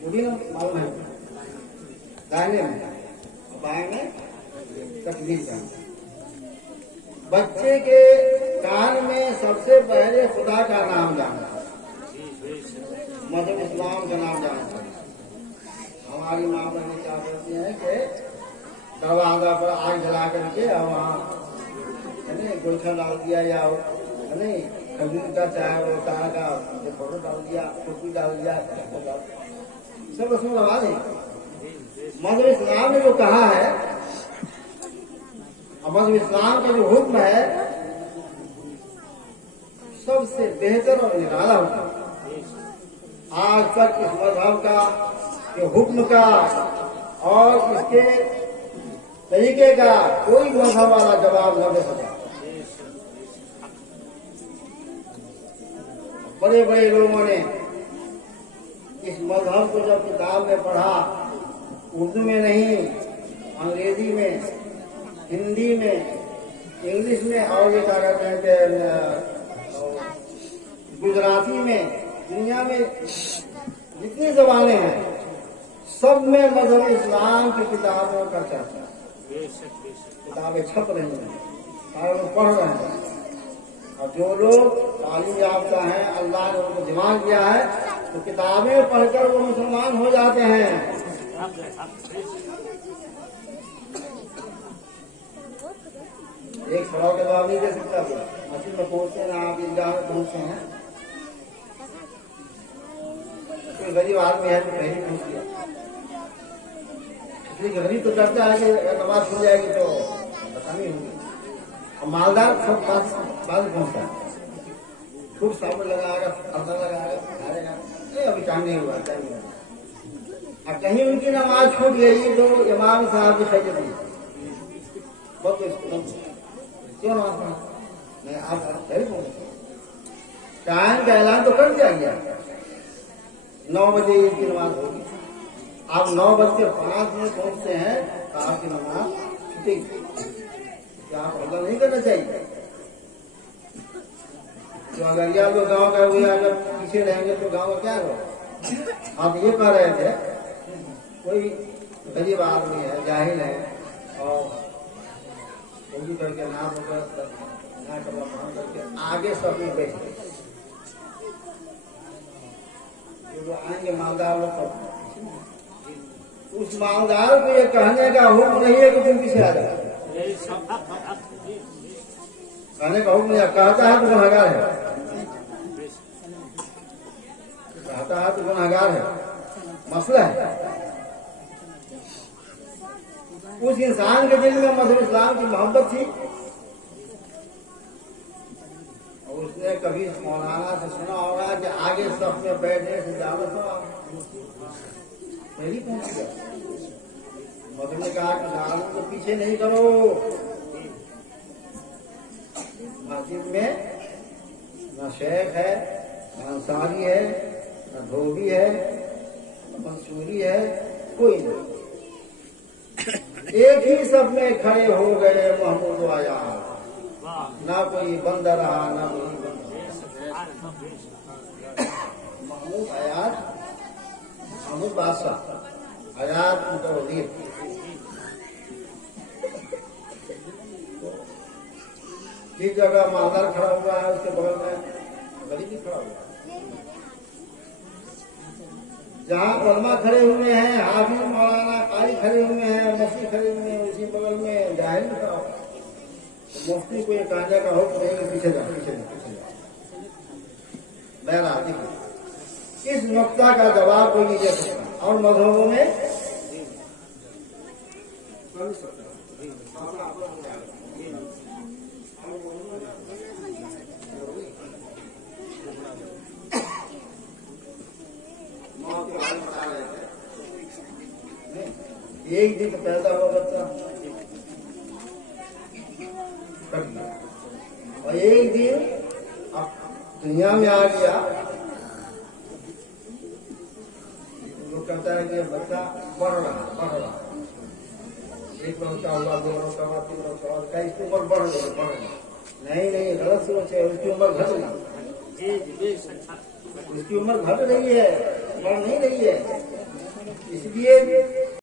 वो भी ना मालूम है, दाहिने में बाएं में तकबीर का। बच्चे के कान में सबसे पहले खुदा का नाम जाना, मजहब इस्लाम का नाम जाना। हमारी माँ बहनें क्या करती हैं कि दरवाजा पर आग जला करके और वहाँ गोलखा डाल दिया या खजूर का चाहे वो तार का फोटो डाल दिया, टोपी डाल दिया, सब उसमें लगा दें। मजहब इस्लाम ने जो कहा है, मजहब इस्लाम का जो हुक्म है सबसे बेहतर और निराला हुक्म। आज तक इस मजहब का के हुक्म का और इसके तरीके का कोई मजहब वाला जवाब न दे सका। बड़े बड़े लोगों ने इस मजहब को जब किताब में पढ़ा, उर्दू में नहीं, अंग्रेजी में, हिंदी में, इंग्लिश में और ये क्या कहते हैं कि गुजराती में, दुनिया में जितनी जबानें हैं सब में मजहब इस्लाम की किताबों का चर्चा, किताबें छप रही हैं, सारे लोग पढ़ रहे हैं। और जो लोग तालीम याफ्ता हैं, अल्लाह ने उनको दिमाग दिया है, तो किताबें पढ़कर वो मुसलमान हो जाते हैं। एक सवाल का जवाब नहीं दे सकता, मस्जिद में पहुंचते हैं ना, आप ईदगाह में पहुंचते हैं, कोई गरीब आदमी है तो पहले पूछ लिया, इसलिए गरीब तो करता है कि नमाज खुल जाएगी तो बतानी होगी। और मालदार सब बाद पहुंचता है, खूब साबुन लगाएगा, पर्दा लगाएगा, खाएगा, अभी काम नहीं हुआ, टाइम नहीं हुआ। अब कहीं उनकी नमाज छूट गई तो इमाम साहब की खैरियत नहीं, बहुत क्यों नमाज पढ़ा नहीं, आप पहले पहुंचे, टाइम का ऐलान तो कर दिया गया 9 बजे ईद की नमाज होगी। आप 9:05 पहुंचते हैं तो आपकी नमाज छूटेगी। क्या आप हल्ला नहीं करना चाहिए? तो अगर या तो गाँव का हुआ, अगर पीछे रहेंगे तो गाँव का क्या होगा? आप ये कह रहे थे कोई गरीब आदमी है, जाहिल है और उनकी करके ना होकर ना करके आगे सब में बैठे, जो आएंगे मालदार लोग, उस मालदार को ये कहने का हुक्म नहीं है कि तुम पीछे आ जाओ, कहने का हुक्म नहीं, कहता है तो गुनहगार है, कहता है तो गुनहगार है, मसला है। उस इंसान के दिल में मजहब इस्लाम की मोहब्बत थी और उसने कभी मौलाना से सुना होगा कि आगे सब में बैठने से ज्यादा पहले पहुंच गया। मजहब ने कहा कि नाम को पीछे नहीं करो, मस्जिद में न शेख है, न अंसारी है, न धोबी है, न मंसूरी है, कोई नहीं, एक ही सब में खड़े हो गए महमूद आया, ना कोई बंदा रहा ना कोई महमूद आयात, महमूद बादशाह, आयात उनका वजीर। जिस जगह मालदार खड़ा हुआ है उसके बगल में गरीब भी खड़ा हुआ है। जहाँ उलमा खड़े हुए हैं, हाफिज मौलाना कारी खड़े हुए हैं, मुफ्ती खड़े हुए हैं, उसी बगल में जाहिल खड़ा हुआ है। मुफ्ती को ये कहने का हुक्म नहीं कि पीछे जा, पीछे जा, पीछे जा। बहरहाल देखिए, इस नुक्ता का जवाब कोई नहीं दे सकता। और मजहबों में एक दिन पैदा हुआ बच्चा और एक दिन अब दुनिया में आ गया, लोग कहता है कि बच्चा बढ़ रहा, 1 वर्ष का हुआ, 2 वर्ष का हुआ, 3 वर्ष का हुआ, इसकी उम्र बढ़ रही। नहीं, गलत सोच है, उसकी उम्र घट रही, उसकी उम्र घट रही है, बढ़ नहीं रही है। इसलिए